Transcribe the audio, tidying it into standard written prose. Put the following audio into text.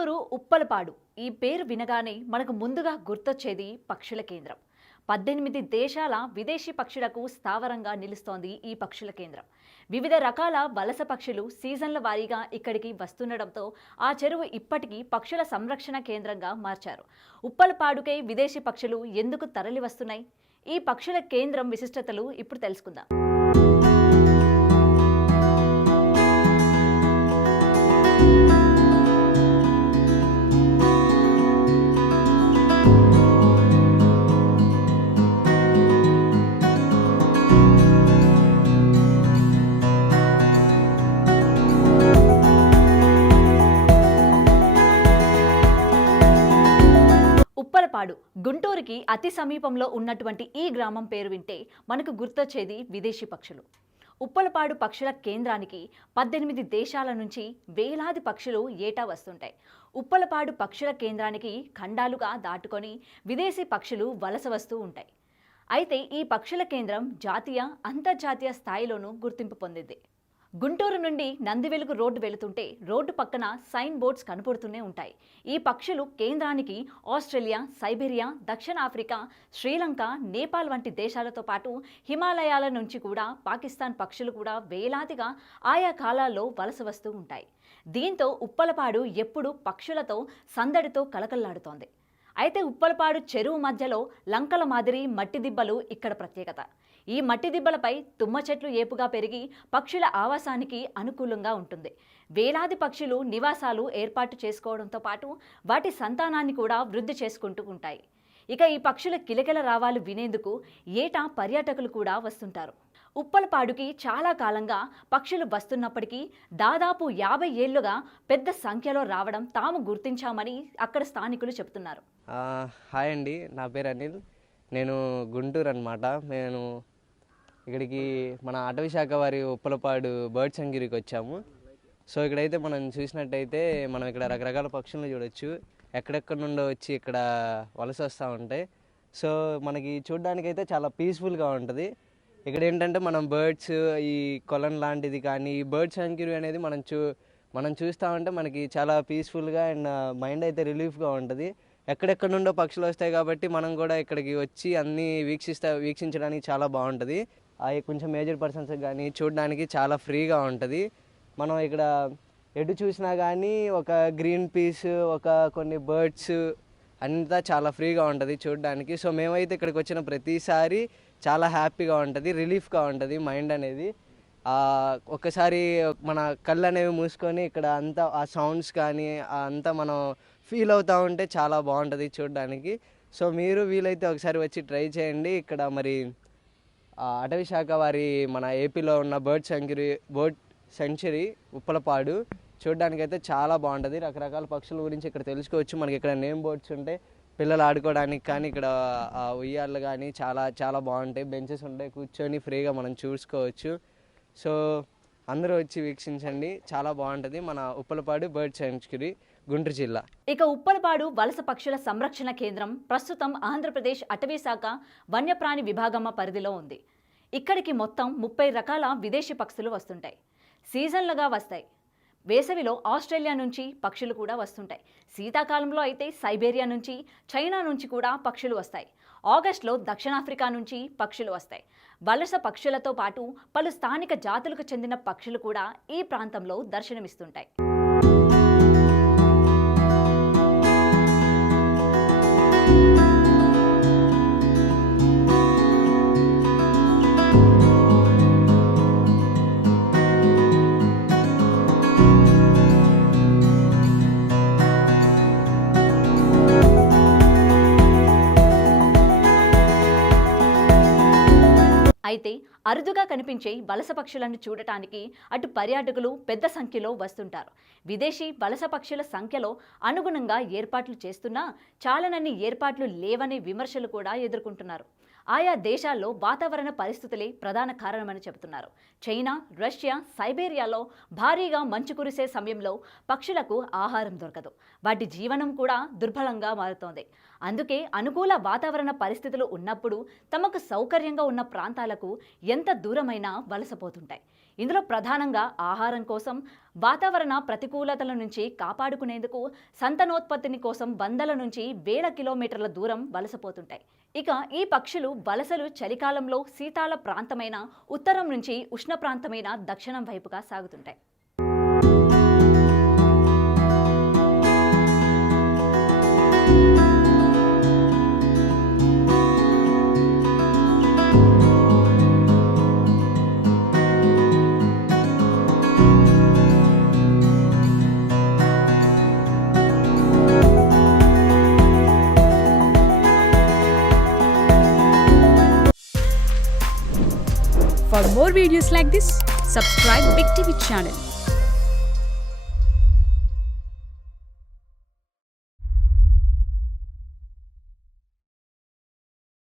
గుంటూరు ఉప్పలపాడు ఈ పేరు వినగానే మనకు ముందుగా గుర్తొచ్చేది పక్షుల కేంద్రం. 18 దేశాల విదేశీ పక్షులకు స్థావరంగా నిలుస్తోంది ఈ పక్షుల కేంద్రం. వివిధ రకాల వలస పక్షులు సీజన్ల వారీగా ఇక్కడికి వస్తుండడంతో ఆ చెరువు ఇప్పటికీ పక్షుల సంరక్షణ కేంద్రంగా మార్చారు. ఉప్పలపాడుకై విదేశీ పక్షులు ఎందుకు తరలి వస్తున్నాయి? ఈ పక్షుల కేంద్రం విశిష్టతలు ఇప్పుడు తెలుసుకుందాం. ఉప్పలపాడు గుంటూరుకి అతి సమీపంలో ఉన్నటువంటి ఈ గ్రామం పేరు వింటే మనకు గుర్తొచ్చేది విదేశీ పక్షులు. ఉప్పలపాడు పక్షుల కేంద్రానికి 18 దేశాల నుంచి వేలాది పక్షులు ఏటా వస్తుంటాయి. ఉప్పలపాడు పక్షుల కేంద్రానికి ఖండాలుగా దాటుకొని విదేశీ పక్షులు వలస వస్తూ ఉంటాయి. అయితే ఈ పక్షుల కేంద్రం జాతీయ అంతర్జాతీయ స్థాయిలోనూ గుర్తింపు పొందింది. గుంటూరు నుండి నందివెలుగు రోడ్డు వెళుతుంటే రోడ్డు పక్కన సైన్ బోర్డ్స్ కనపడుతూనే ఉంటాయి. ఈ పక్షులు కేంద్రానికి ఆస్ట్రేలియా, సైబీరియా, దక్షిణాఫ్రికా, శ్రీలంక, నేపాల్ వంటి దేశాలతో పాటు హిమాలయాల నుంచి కూడా పాకిస్తాన్ పక్షులు కూడా వేలాదిగా ఆయా కాలాల్లో వలస వస్తూ ఉంటాయి. దీంతో ఉప్పలపాడు ఎప్పుడూ పక్షులతో సందడితో కలకల్లాడుతోంది. అయితే ఉప్పలపాడు చెరువు మధ్యలో లంకల మాదిరి మట్టి దిబ్బలు ఇక్కడ ప్రత్యేకత. ఈ మట్టి దిబ్బలపై తుమ్మ చెట్లు ఏపుగా పెరిగి పక్షుల ఆవాసానికి అనుకూలంగా ఉంటుంది. వేలాది పక్షులు నివాసాలు ఏర్పాటు చేసుకోవడంతో పాటు వాటి సంతానాన్ని కూడా వృద్ధి చేసుకుంటూ ఉంటాయి. ఇక ఈ పక్షుల కిలకిల రావాలు వినేందుకు ఏటా పర్యాటకులు కూడా వస్తుంటారు. ఉప్పలపాడుకి చాలా కాలంగా పక్షులు వస్తున్నప్పటికీ దాదాపు 50 ఏళ్లుగా పెద్ద సంఖ్యలో రావడం తాము గుర్తించామని అక్కడ స్థానికులు చెబుతున్నారు. హాయ్ అండి, నా పేరు అనిల్. నేను గుంటూరు అనమాట. నేను ఇక్కడికి మన అటవీ శాఖ వారి ఉప్పలపాడు బర్డ్ సంగిరికి వచ్చాము. సో ఇక్కడైతే మనం చూసినట్టయితే మనం ఇక్కడ రకరకాల పక్షులను చూడొచ్చు. ఎక్కడెక్కడ నుండో వచ్చి ఇక్కడ వలస వస్తూ ఉంటాయి. సో మనకి చూడడానికైతే చాలా పీస్ఫుల్గా ఉంటుంది. ఇక్కడ ఏంటంటే మనం బర్డ్స్, ఈ కొలన్ లాంటిది కానీ ఈ బర్డ్ సంకిరి అనేది మనం చూస్తూ ఉంటే మనకి చాలా పీస్ఫుల్గా అండ్ మైండ్ అయితే రిలీఫ్గా ఉంటుంది. ఎక్కడెక్కడ నుండో పక్షులు వస్తాయి కాబట్టి మనం కూడా ఇక్కడికి వచ్చి అన్నీ వీక్షించడానికి చాలా బాగుంటుంది. అవి కొంచెం మేజర్ పర్సన్స్ కానీ చూడడానికి చాలా ఫ్రీగా ఉంటుంది. మనం ఇక్కడ ఎటు చూసినా కానీ ఒక గ్రీన్ పీస్, ఒక కొన్ని బర్డ్స్ అంతా చాలా ఫ్రీగా ఉంటుంది చూడడానికి. సో మేమైతే ఇక్కడికి వచ్చిన ప్రతిసారి చాలా హ్యాపీగా ఉంటుంది, రిలీఫ్గా ఉంటుంది మైండ్ అనేది. ఒక్కసారి మన కళ్ళు అనేవి మూసుకొని ఇక్కడ అంతా ఆ సౌండ్స్ కానీ అంతా మనం ఫీల్ అవుతూ ఉంటే చాలా బాగుంటుంది చూడడానికి. సో మీరు వీలైతే ఒకసారి వచ్చి ట్రై చేయండి. ఇక్కడ మరి అటవీ శాఖ వారి మన ఏపీలో ఉన్న బర్డ్ సెంచరీ ఉప్పలపాడు చూడడానికైతే చాలా బాగుంటుంది. రకరకాల పక్షుల గురించి ఇక్కడ తెలుసుకోవచ్చు. మనకి ఇక్కడ నేమ్ బోర్డ్స్ ఉంటాయి పిల్లలు ఆడుకోవడానికి కానీ, ఇక్కడ ఉయ్యాళ్ళు కానీ చాలా చాలా బాగుంటాయి. బెంచెస్ ఉంటాయి, కూర్చొని ఫ్రీగా మనం చూసుకోవచ్చు. సో అందరూ వచ్చి వీక్షించండి, చాలా బాగుంటుంది మన ఉప్పలపాడు బర్డ్ సెంచరీ, గుంటూరు జిల్లా. ఇక ఉప్పలపాడు వలస పక్షుల సంరక్షణ కేంద్రం ప్రస్తుతం ఆంధ్రప్రదేశ్ అటవీ శాఖ వన్యప్రాణి విభాగమ్మ పరిధిలో ఉంది. ఇక్కడికి మొత్తం 30 రకాల విదేశీ పక్షులు వస్తుంటాయి. సీజన్లుగా వస్తాయి. వేసవిలో ఆస్ట్రేలియా నుంచి పక్షులు కూడా వస్తుంటాయి. శీతాకాలంలో అయితే సైబీరియా నుంచి, చైనా నుంచి కూడా పక్షులు వస్తాయి. ఆగస్టులో దక్షిణాఫ్రికా నుంచి పక్షులు వస్తాయి. వలస పక్షులతో పాటు పలు స్థానిక జాతులకు చెందిన పక్షులు కూడా ఈ ప్రాంతంలో దర్శనమిస్తుంటాయి. అయితే అరుదుగా కనిపించే వలస పక్షులను చూడటానికి అటు పర్యాటకులు పెద్ద సంఖ్యలో వస్తుంటారు. విదేశీ వలస పక్షుల సంఖ్యలో అనుగుణంగా ఏర్పాట్లు చేస్తున్నా చాలానన్ని ఏర్పాట్లు లేవనే విమర్శలు కూడా ఎదుర్కొంటున్నారు. ఆయా దేశాల్లో వాతావరణ పరిస్థితులే ప్రధాన కారణమని చెబుతున్నారు. చైనా, రష్యా, సైబీరియాలో భారీగా మంచు కురిసే సమయంలో పక్షులకు ఆహారం దొరకదు. వాటి జీవనం కూడా దుర్బలంగా మారుతోంది. అందుకే అనుకూల వాతావరణ పరిస్థితులు ఉన్నప్పుడు తమకు సౌకర్యంగా ఉన్న ప్రాంతాలకు ఎంత దూరమైనా వలసపోతుంటాయి. ఇందులో ప్రధానంగా ఆహారం కోసం, వాతావరణ ప్రతికూలతల నుంచి కాపాడుకునేందుకు సంతానోత్పత్తిని కోసం వందల నుంచి వేల కిలోమీటర్ల దూరం వలసపోతుంటాయి. ఇక ఈ పక్షులు వలసలు చలికాలంలో శీతాల ప్రాంతమైన ఉత్తరం నుంచి ఉష్ణ ప్రాంతమైన దక్షిణం వైపుగా సాగుతుంటాయి. For more videos like this, subscribe Big TV channel.